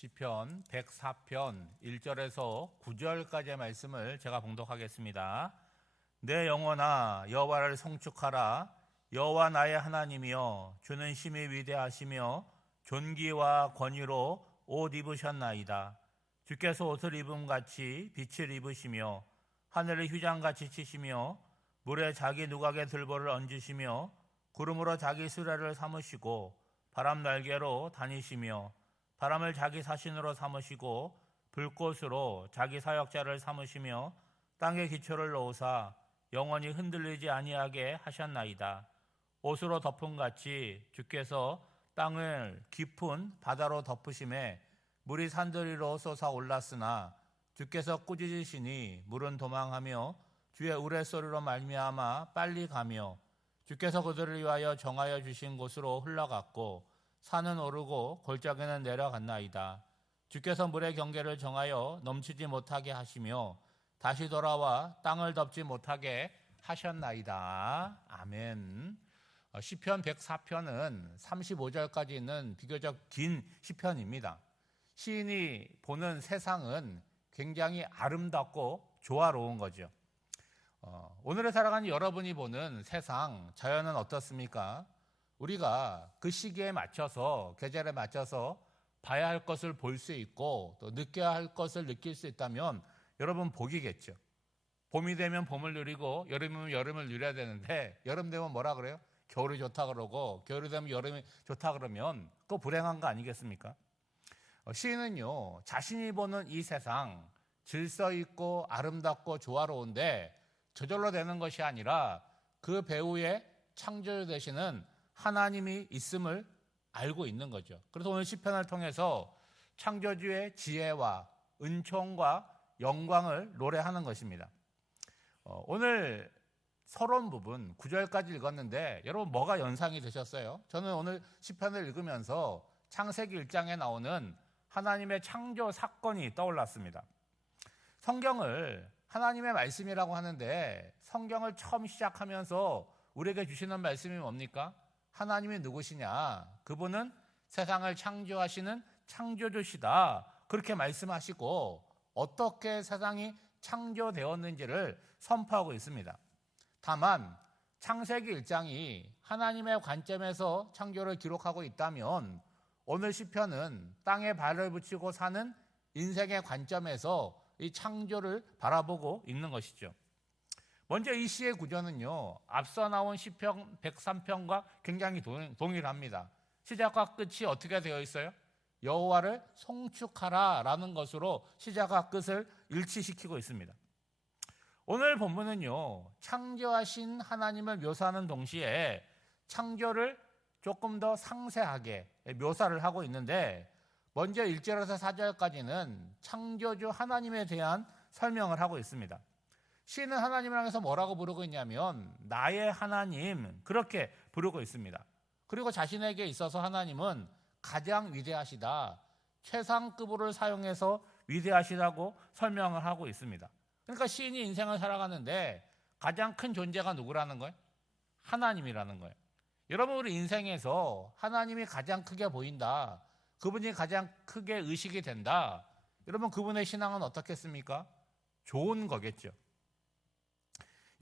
시편 104편 1절에서 9절까지의 말씀을 제가 봉독하겠습니다. 내 영혼아 여호와를 송축하라. 여호와 나의 하나님이여 주는 심히 위대하시며 존귀와 권위로 옷 입으셨나이다. 주께서 옷을 입음같이 빛을 입으시며 하늘을 휘장같이 치시며 물에 자기 누각의 들보를 얹으시며 구름으로 자기 수레를 삼으시고 바람 날개로 다니시며 바람을 자기 사신으로 삼으시고 불꽃으로 자기 사역자를 삼으시며 땅에 기초를 놓으사 영원히 흔들리지 아니하게 하셨나이다. 옷으로 덮음같이 주께서 땅을 깊은 바다로 덮으심에 물이 산더리로 솟아올랐으나 주께서 꾸짖으시니 물은 도망하며 주의 우레소리로 말미암아 빨리 가며 주께서 그들을 위하여 정하여 주신 곳으로 흘러갔고 산은 오르고 골짜기는 내려갔나이다. 주께서 물의 경계를 정하여 넘치지 못하게 하시며 다시 돌아와 땅을 덮지 못하게 하셨나이다. 아멘. 시편 104편은 35절까지 있는 비교적 긴 시편입니다. 시인이 보는 세상은 굉장히 아름답고 조화로운 거죠. 오늘에 살아가는 여러분이 보는 세상, 자연은 어떻습니까? 우리가 그 시기에 맞춰서, 계절에 맞춰서 봐야 할 것을 볼 수 있고 또 느껴야 할 것을 느낄 수 있다면 여러분 복이겠죠. 봄이 되면 봄을 누리고 여름이면 여름을 누려야 되는데 여름 되면 뭐라 그래요? 겨울이 좋다 그러고 겨울이 되면 여름이 좋다 그러면 그거 불행한 거 아니겠습니까? 시인은요, 자신이 보는 이 세상 질서 있고 아름답고 조화로운데 저절로 되는 것이 아니라 그 배후에 창조주 되시는 하나님이 있음을 알고 있는 거죠. 그래서 오늘 시편을 통해서 창조주의 지혜와 은총과 영광을 노래하는 것입니다. 오늘 서론 부분 9절까지 읽었는데 여러분 뭐가 연상이 되셨어요? 저는 오늘 시편을 읽으면서 창세기 1장에 나오는 하나님의 창조 사건이 떠올랐습니다. 성경을 하나님의 말씀이라고 하는데 성경을 처음 시작하면서 우리에게 주시는 말씀이 뭡니까? 하나님이 누구시냐? 그분은 세상을 창조하시는 창조주시다. 그렇게 말씀하시고 어떻게 세상이 창조되었는지를 선포하고 있습니다. 다만 창세기 1장이 하나님의 관점에서 창조를 기록하고 있다면 오늘 시편은 땅에 발을 붙이고 사는 인생의 관점에서 이 창조를 바라보고 있는 것이죠. 먼저 이 시의 구조는요, 앞서 나온 시편 103편과 굉장히 동일합니다. 시작과 끝이 어떻게 되어 있어요? 여호와를 송축하라 라는 것으로 시작과 끝을 일치시키고 있습니다. 오늘 본문은요, 창조하신 하나님을 묘사하는 동시에 창조를 조금 더 상세하게 묘사를 하고 있는데 먼저 1절에서 4절까지는 창조주 하나님에 대한 설명을 하고 있습니다. 시인은 하나님을 향해서 뭐라고 부르고 있냐면 나의 하나님 그렇게 부르고 있습니다. 그리고 자신에게 있어서 하나님은 가장 위대하시다, 최상급으로 사용해서 위대하시다고 설명을 하고 있습니다. 그러니까 시인이 인생을 살아가는데 가장 큰 존재가 누구라는 거예요? 하나님이라는 거예요. 여러분, 우리 인생에서 하나님이 가장 크게 보인다, 그분이 가장 크게 의식이 된다, 여러분 그분의 신앙은 어떻겠습니까? 좋은 거겠죠.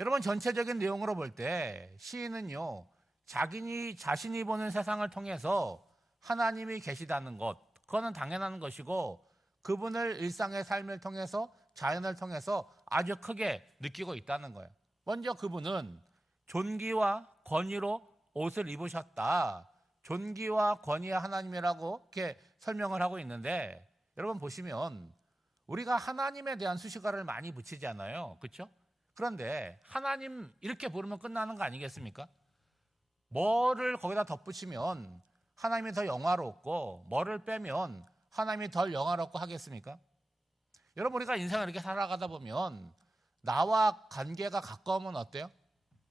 여러분, 전체적인 내용으로 볼 때 시인은요, 자신이 보는 세상을 통해서 하나님이 계시다는 것, 그거는 당연한 것이고 그분을 일상의 삶을 통해서, 자연을 통해서 아주 크게 느끼고 있다는 거예요. 먼저 그분은 존귀와 권위로 옷을 입으셨다, 존귀와 권위의 하나님이라고 이렇게 설명을 하고 있는데 여러분 보시면 우리가 하나님에 대한 수식어를 많이 붙이잖아요, 그렇죠? 그런데 하나님 이렇게 부르면 끝나는 거 아니겠습니까? 뭐를 거기다 덧붙이면 하나님이 더 영화롭고 뭐를 빼면 하나님이 덜 영화롭고 하겠습니까? 여러분, 우리가 인생을 이렇게 살아가다 보면 나와 관계가 가까우면 어때요?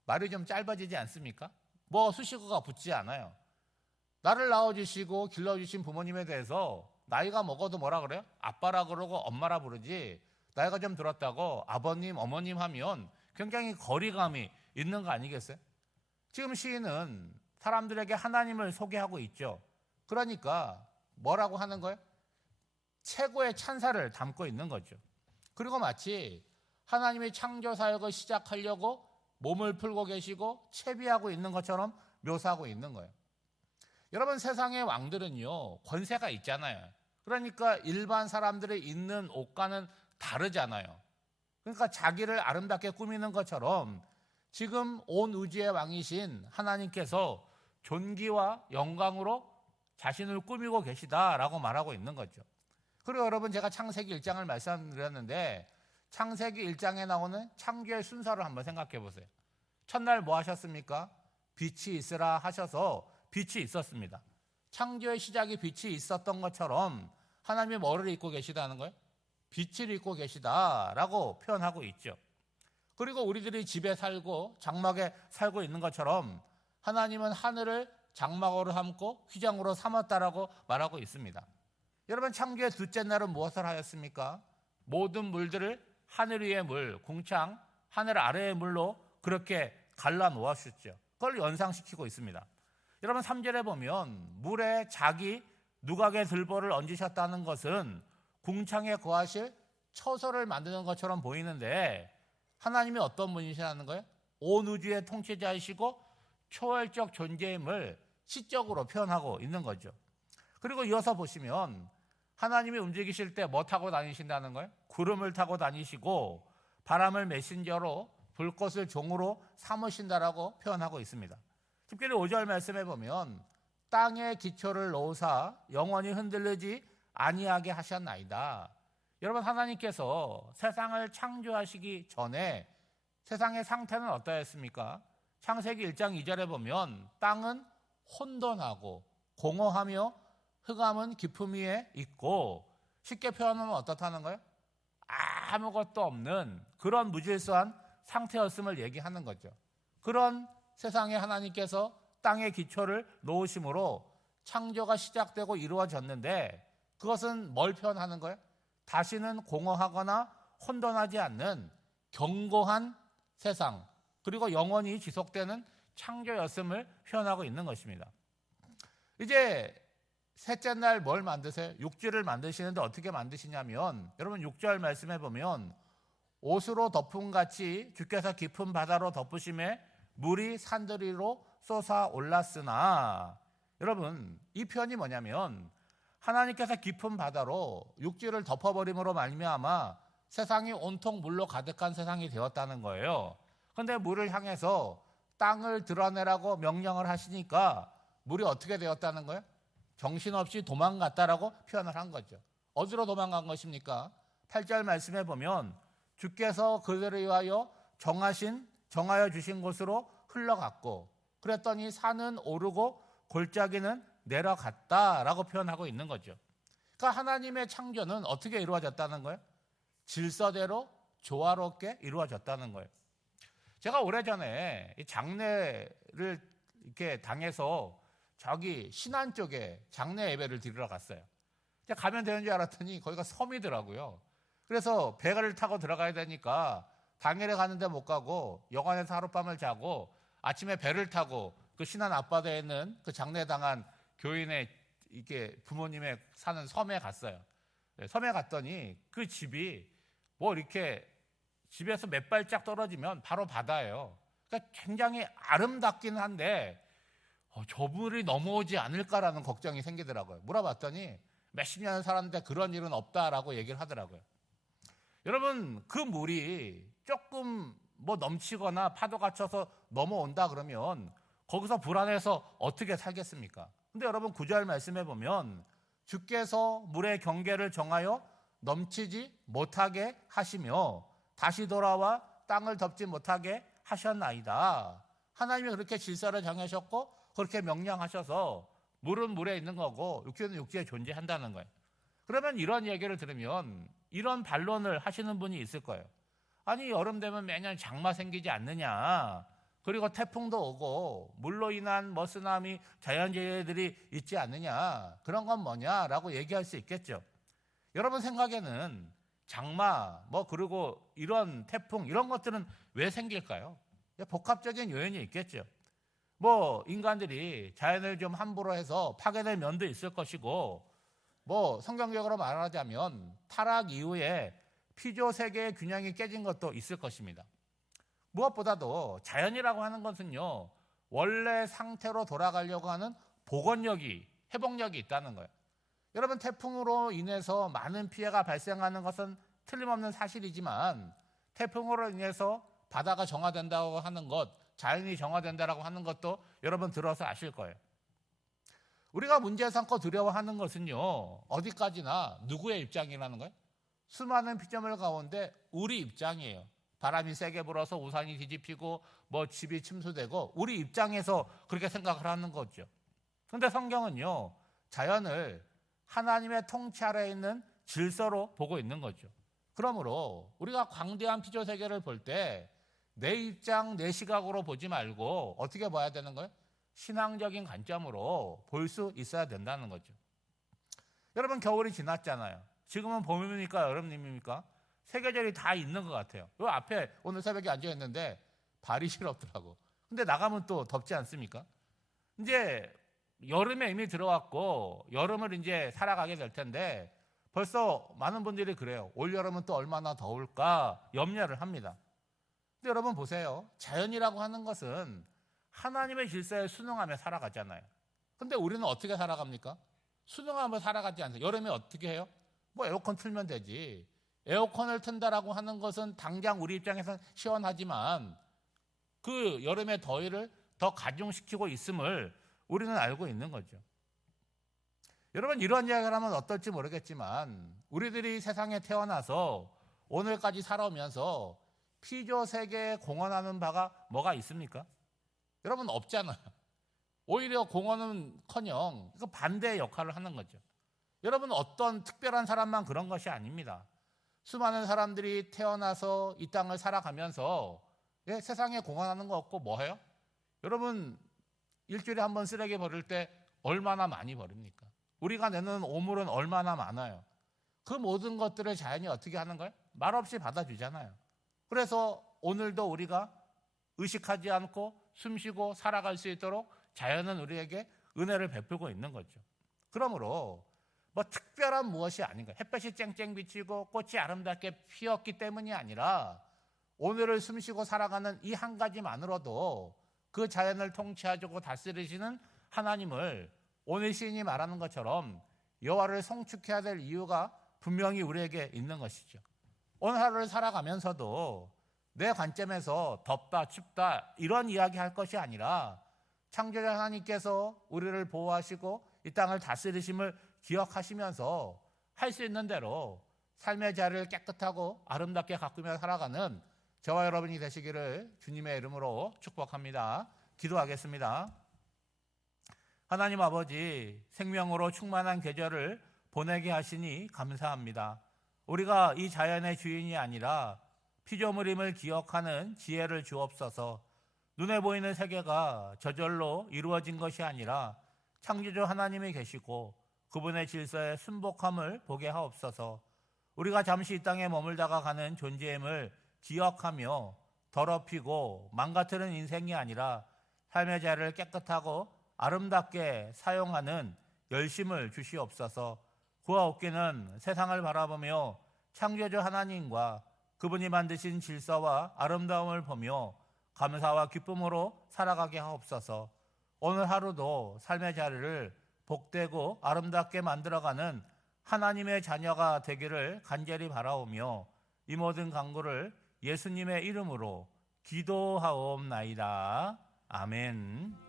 말이 좀 짧아지지 않습니까? 뭐 수식어가 붙지 않아요. 나를 낳아주시고 길러주신 부모님에 대해서 나이가 먹어도 뭐라 그래요? 아빠라 그러고 엄마라 부르지, 나이가 좀 들었다고 아버님, 어머님 하면 굉장히 거리감이 있는 거 아니겠어요? 지금 시인은 사람들에게 하나님을 소개하고 있죠. 그러니까 뭐라고 하는 거예요? 최고의 찬사를 담고 있는 거죠. 그리고 마치 하나님이 창조 사역을 시작하려고 몸을 풀고 계시고 채비하고 있는 것처럼 묘사하고 있는 거예요. 여러분, 세상의 왕들은요, 권세가 있잖아요. 그러니까 일반 사람들이 입는 옷과는 다르잖아요. 그러니까 자기를 아름답게 꾸미는 것처럼 지금 온 우주의 왕이신 하나님께서 존귀와 영광으로 자신을 꾸미고 계시다라고 말하고 있는 거죠. 그리고 여러분, 제가 창세기 1장을 말씀드렸는데 창세기 1장에 나오는 창조의 순서를 한번 생각해 보세요. 첫날 뭐 하셨습니까? 빛이 있으라 하셔서 빛이 있었습니다. 창조의 시작이 빛이 있었던 것처럼 하나님이 뭐를 입고 계시다는 거예요? 빛을 입고 계시다라고 표현하고 있죠. 그리고 우리들이 집에 살고 장막에 살고 있는 것처럼 하나님은 하늘을 장막으로 삼고 휘장으로 삼았다라고 말하고 있습니다. 여러분, 창조의 둘째 날은 무엇을 하였습니까? 모든 물들을 하늘 위의 물, 궁창, 하늘 아래의 물로 그렇게 갈라 놓으셨죠. 그걸 연상시키고 있습니다. 여러분, 3절에 보면 물에 자기 누각의 들보를 얹으셨다는 것은 궁창에 거하실 처소를 만드는 것처럼 보이는데 하나님이 어떤 분이시라는 거예요? 온 우주의 통치자이시고 초월적 존재임을 시적으로 표현하고 있는 거죠. 그리고 이어서 보시면 하나님이 움직이실 때 뭐 타고 다니신다는 거예요? 구름을 타고 다니시고 바람을 메신저로 불꽃을 종으로 삼으신다라고 표현하고 있습니다. 특별히 5절 말씀에 보면 땅에 기초를 놓으사 영원히 흔들리지 아니하게 하셨나이다. 여러분, 하나님께서 세상을 창조하시기 전에 세상의 상태는 어떠했습니까? 창세기 1장 2절에 보면 땅은 혼돈하고 공허하며 흑암은 깊음 위에 있고, 쉽게 표현하면 어떻다는 거예요? 아무것도 없는 그런 무질서한 상태였음을 얘기하는 거죠. 그런 세상에 하나님께서 땅의 기초를 놓으심으로 창조가 시작되고 이루어졌는데 그것은 뭘 표현하는 거예요? 다시는 공허하거나 혼돈하지 않는 견고한 세상, 그리고 영원히 지속되는 창조였음을 표현하고 있는 것입니다. 이제 셋째 날 뭘 만드세요? 육지를 만드시는데 어떻게 만드시냐면, 여러분 6절 말씀해 보면 옷으로 덮음같이 주께서 깊은 바다로 덮으심에 물이 산들 위로 솟아 올랐으나, 여러분 이 표현이 뭐냐면 하나님께서 깊은 바다로 육지를 덮어버림으로 말미암아 세상이 온통 물로 가득한 세상이 되었다는 거예요. 그런데 물을 향해서 땅을 드러내라고 명령을 하시니까 물이 어떻게 되었다는 거예요? 정신없이 도망갔다라고 표현을 한 거죠. 어디로 도망간 것입니까? 8절 말씀해 보면 주께서 그들을 위하여 정하여 주신 곳으로 흘러갔고, 그랬더니 산은 오르고 골짜기는 내려갔다라고 표현하고 있는 거죠. 그러니까 하나님의 창조는 어떻게 이루어졌다는 거예요? 질서대로 조화롭게 이루어졌다는 거예요. 제가 오래전에 장례를 이렇게 당해서 저기 신안 쪽에 장례 예배를 드리러 갔어요. 가면 되는 줄 알았더니 거기가 섬이더라고요. 그래서 배를 타고 들어가야 되니까 당일에 가는데 못 가고 여관에서 하룻밤을 자고 아침에 배를 타고 그 신안 앞바다에 있는 그 장례당한 교인의 이렇게 부모님의 사는 섬에 갔어요. 섬에 갔더니 그 집이 뭐 이렇게 집에서 몇 발짝 떨어지면 바로 바다예요. 그러니까 굉장히 아름답긴 한데 저물이 넘어오지 않을까라는 걱정이 생기더라고요. 물어봤더니 몇십 년 살았는데 그런 일은 없다라고 얘기를 하더라고요. 여러분, 그 물이 조금 뭐 넘치거나 파도가 쳐서 넘어온다 그러면 거기서 불안해서 어떻게 살겠습니까? 근데 여러분 9절 말씀해 보면 주께서 물의 경계를 정하여 넘치지 못하게 하시며 다시 돌아와 땅을 덮지 못하게 하셨나이다. 하나님이 그렇게 질서를 정하셨고 그렇게 명령하셔서 물은 물에 있는 거고 육지는 육지에 존재한다는 거예요. 그러면 이런 얘기를 들으면 이런 반론을 하시는 분이 있을 거예요. 아니, 여름 되면 매년 장마 생기지 않느냐, 그리고 태풍도 오고 물로 인한 뭐 쓰나미, 자연재해들이 있지 않느냐, 그런 건 뭐냐라고 얘기할 수 있겠죠. 여러분 생각에는 장마 그리고 이런 태풍 이런 것들은 왜 생길까요? 복합적인 요인이 있겠죠. 인간들이 자연을 좀 함부로 해서 파괴될 면도 있을 것이고, 성경적으로 말하자면 타락 이후에 피조 세계의 균형이 깨진 것도 있을 것입니다. 무엇보다도 자연이라고 하는 것은요, 원래 상태로 돌아가려고 하는 복원력이, 회복력이 있다는 거예요. 여러분, 태풍으로 인해서 많은 피해가 발생하는 것은 틀림없는 사실이지만 태풍으로 인해서 바다가 정화된다고 하는 것, 자연이 정화된다고 하는 것도 여러분 들어서 아실 거예요. 우리가 문제 삼고 두려워하는 것은요, 어디까지나 누구의 입장이라는 거예요? 수많은 피조물 가운데 우리 입장이에요. 바람이 세게 불어서 우산이 뒤집히고 집이 침수되고 우리 입장에서 그렇게 생각을 하는 거죠. 그런데 성경은요, 자연을 하나님의 통치 아래에 있는 질서로 보고 있는 거죠. 그러므로 우리가 광대한 피조 세계를 볼 때 내 입장, 내 시각으로 보지 말고 어떻게 봐야 되는 거예요? 신앙적인 관점으로 볼 수 있어야 된다는 거죠. 여러분, 겨울이 지났잖아요. 지금은 봄입니까? 여름입니까? 세계절이 다 있는 것 같아요. 요 앞에 오늘 새벽에 앉아있는데 발이 시렵더라고. 근데 나가면 또 덥지 않습니까? 이제 여름에 이미 들어왔고 여름을 이제 살아가게 될 텐데 벌써 많은 분들이 그래요. 올 여름은 또 얼마나 더울까 염려를 합니다. 근데 여러분 보세요. 자연이라고 하는 것은 하나님의 질서에 순응하며 살아가잖아요. 근데 우리는 어떻게 살아갑니까? 순응하며 살아가지 않아요. 여름에 어떻게 해요? 에어컨 틀면 되지. 에어컨을 튼다라고 하는 것은 당장 우리 입장에서는 시원하지만 그 여름의 더위를 더 가중시키고 있음을 우리는 알고 있는 거죠. 여러분, 이런 이야기를 하면 어떨지 모르겠지만 우리들이 세상에 태어나서 오늘까지 살아오면서 피조 세계에 공헌하는 바가 뭐가 있습니까? 여러분, 없잖아요. 오히려 공헌은커녕 그 반대의 역할을 하는 거죠. 여러분, 어떤 특별한 사람만 그런 것이 아닙니다. 수많은 사람들이 태어나서 이 땅을 살아가면서 세상에 공헌하는 거 없고 뭐 해요? 여러분, 일주일에 한 번 쓰레기 버릴 때 얼마나 많이 버립니까? 우리가 내는 오물은 얼마나 많아요. 그 모든 것들을 자연이 어떻게 하는 거예요? 말없이 받아주잖아요. 그래서 오늘도 우리가 의식하지 않고 숨쉬고 살아갈 수 있도록 자연은 우리에게 은혜를 베풀고 있는 거죠. 그러므로 특별한 무엇이 아닌가. 햇볕이 쨍쨍 비치고 꽃이 아름답게 피었기 때문이 아니라 오늘을 숨쉬고 살아가는 이 한 가지만으로도 그 자연을 통치하고 다스리시는 하나님을 오늘 시인이 말하는 것처럼 여호와를 송축해야 될 이유가 분명히 우리에게 있는 것이죠. 오늘 하루를 살아가면서도 내 관점에서 덥다 춥다 이런 이야기 할 것이 아니라 창조자 하나님께서 우리를 보호하시고 이 땅을 다스리심을 기억하시면서 할 수 있는 대로 삶의 자리를 깨끗하고 아름답게 가꾸며 살아가는 저와 여러분이 되시기를 주님의 이름으로 축복합니다. 기도하겠습니다. 하나님 아버지, 생명으로 충만한 계절을 보내게 하시니 감사합니다. 우리가 이 자연의 주인이 아니라 피조물임을 기억하는 지혜를 주옵소서. 눈에 보이는 세계가 저절로 이루어진 것이 아니라 창조주 하나님이 계시고 그분의 질서에 순복함을 보게 하옵소서. 우리가 잠시 이 땅에 머물다가 가는 존재임을 기억하며 더럽히고 망가뜨리는 인생이 아니라 삶의 자리를 깨끗하고 아름답게 사용하는 열심을 주시옵소서. 그와 없기는 세상을 바라보며 창조주 하나님과 그분이 만드신 질서와 아름다움을 보며 감사와 기쁨으로 살아가게 하옵소서. 오늘 하루도 삶의 자리를 복되고 아름답게 만들어가는 하나님의 자녀가 되기를 간절히 바라오며 이 모든 간구를 예수님의 이름으로 기도하옵나이다. 아멘.